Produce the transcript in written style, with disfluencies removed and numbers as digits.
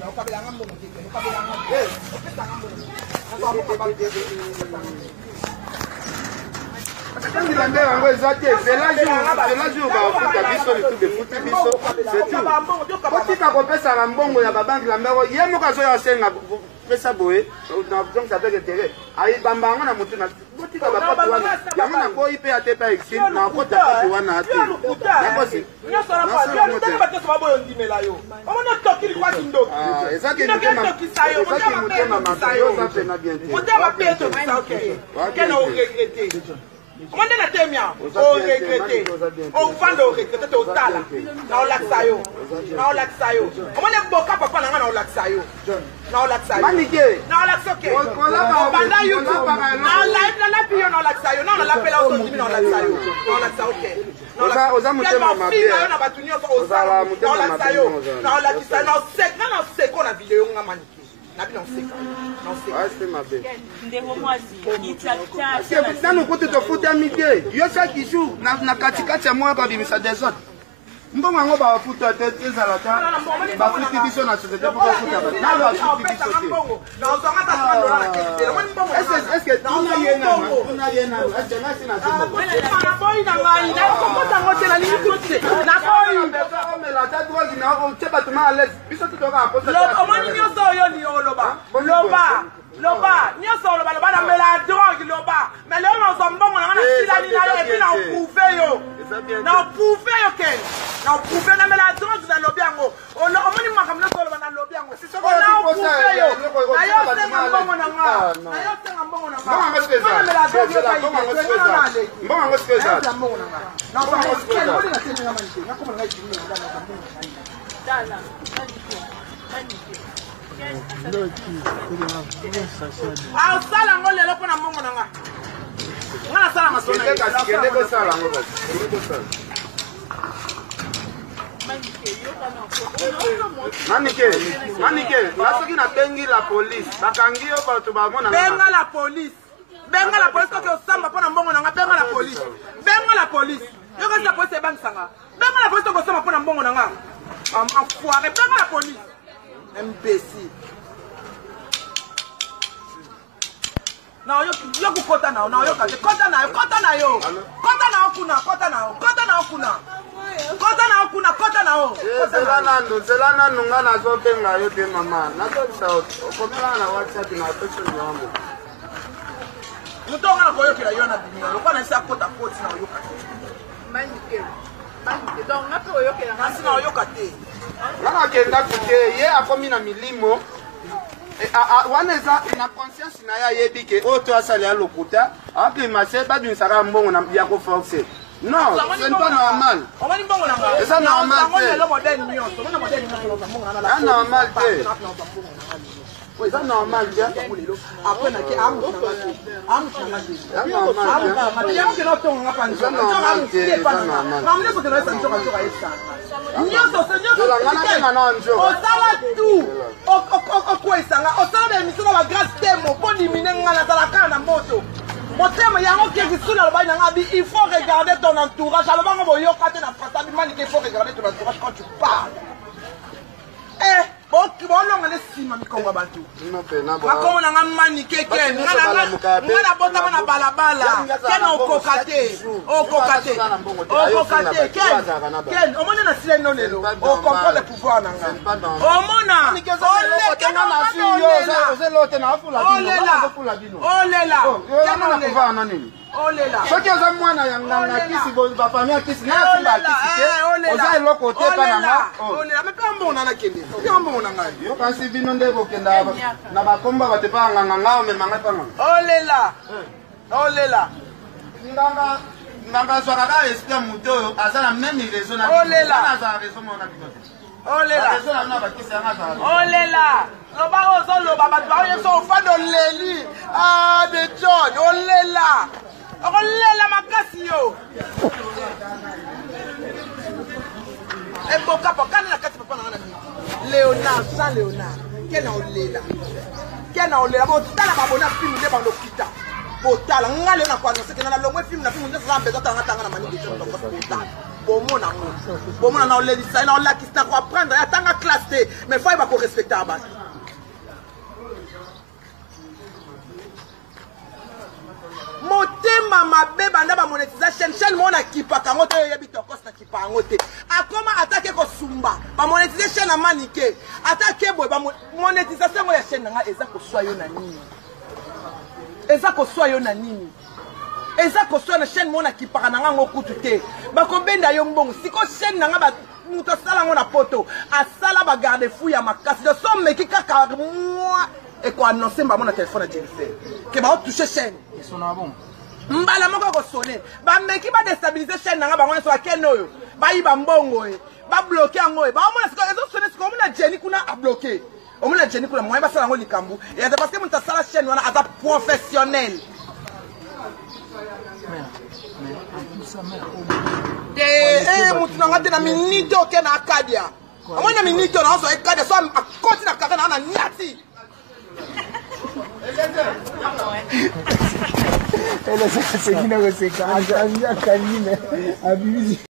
Quand il a mis en vrai, c'est la jour, c'est tout. Quand tu as coupé ça, il y a pas banque, il y a mon cas, il ça boé, donc ça peut être aïe bambang na mutuna boti ka ba papa wana yamuna ko ipe atepa exil na ko ta wana ati nakosi nya sara pa ya ndenge ba tso ba boyo ndimela yo omona tokili kwa kindoki ezaki mutema masayo ça fait na bien te mutema peto ça OK quel on regretter comment na temia o regretter o fando o regretter to tala na o laksayo comment le boka papa na o laksayo na o laksayo manike na o laksoke banda YouTube na live na la piyo na o laksayo na la pela o ndimi na o laksayo na o laksayo OK oza mutema mabe na batunyo o sala na o laksayo na o laksayo na seko na video nga manike nanu kuti tofuta mide yo chaque jour na katikati ya moya kabimisa desordre mbongo yango bafuta te ezala ta bafuti biso na société po bafuta na bafuti biso te est-ce que tuna yena est-ce que nasi na zimbo na boy na ngai na komota ngote na limite na boy la ta droit na on te batuma à l'aise biso tutoka aposa lo omani nyoso yo ni loba nyoso loba na mela drogue loba mais le on so mbongo na na sila ni na et puis na prouver yo ken na prouver na mela drogue na lobi yango omani makamna so loba na lobi yango si so na prouver yo na yo senga mbongo na nga mbongo ngoseza mela drogue yo mbongo ngoseza na mbongo ken wodi na tenga manike na komona ngai jimi na dala sala ngole lo pona mongo nanga ngana sala masona kende ko sala ngo basi manike nasoki na bengi la police bakangi yo bato bamona benga la police toke osamba pona mbongo nanga benga la police yo ko sa police bangisanga benga la police toke osamba pona mbongo nanga enfoiré benga la police imbécile. Non, yo kukota na yo kate kota na zela nanu nga nazobenga yo te mama nazobisa okomela na WhatsApp na pesa nyambo mutonga na koyokela yo na bimina lokwa na isa kota koti na yo kate manike donc ngape oyokela ngasi na yo kate ngana kenda kuke ye akomi na milimo wana eza na conscience na ya yebi ke oto asali ya lokuta akimase badunisaka mbongo na ya koforce non c'est pas normal c'est normal c'est normal après na ke il faut regarder ton entourage. Il faut regarder ton entourage quand tu parles. Oh là là. Ce qui est moi na yanga kisi bo ba famille kisi na simba kisi. Oza eloko te pa na nga. Oh là là, mais pas bon na kende. Pas bon na nga. Yo kasi bino ndeko kenda na ba komba ba te pa nga nga me manga pa nga. Oh là là. Nganga swaka espia muto azana même raison na. Oh là là. Azana raison mona bino. Oh là là. Raison na na ba kisi nga za. Oh là là. Loba ozo loba ba ba yo so fa do leli. Ah de John. Oh là là. Olela makasi yo. Eboka pakana na kati papa na nani. Léonard, Jean Léonard. Kena olela bo tala babona film de ba lokita. Bo tala ngale na kwa no sekena na longwe film na film de za mbezo tanga na mani de John. bomona ngo bomona na olelisa na olakisa ko apprendre atanga classe mais faut pas ko respecter abaki motema mabe banda ba monétisation chaîne mona kipa kango te yebi to kosta kipa ngote akoma attaquer ko sumba ba monétisation na manike attaquer boy ba monétisation ya chaîne nga eza ko soyo na nini eza ko soyo na nini eza ko soyo na chaîne mona kipa na ngo kutu te ba ko benda yo mbongo siko chaîne nga ba muto sala ngo na poto asala ba garde fou ya makasi de somme ki kaka moi et quoi annoncer ba mon téléphone à Jennifer que ba toucher chaîne ils sont bon mbala moko ko sonner ba meki ba déstabiliser chaîne nga ba ngona so akenoyo ba yiba mbongo ba bloquer ngo ba mona siko ezo sonner siko mona Jenny kuna a bloquer o mona Jenny kuna moi ba sala ngo likambu et c'est parce que mon sala chaîne wana ata professionnel mon nanga te na minute oke na akadia amona minute na so akadia so akoti na kaka na nyati elle c'est qui n'a pas c'est quand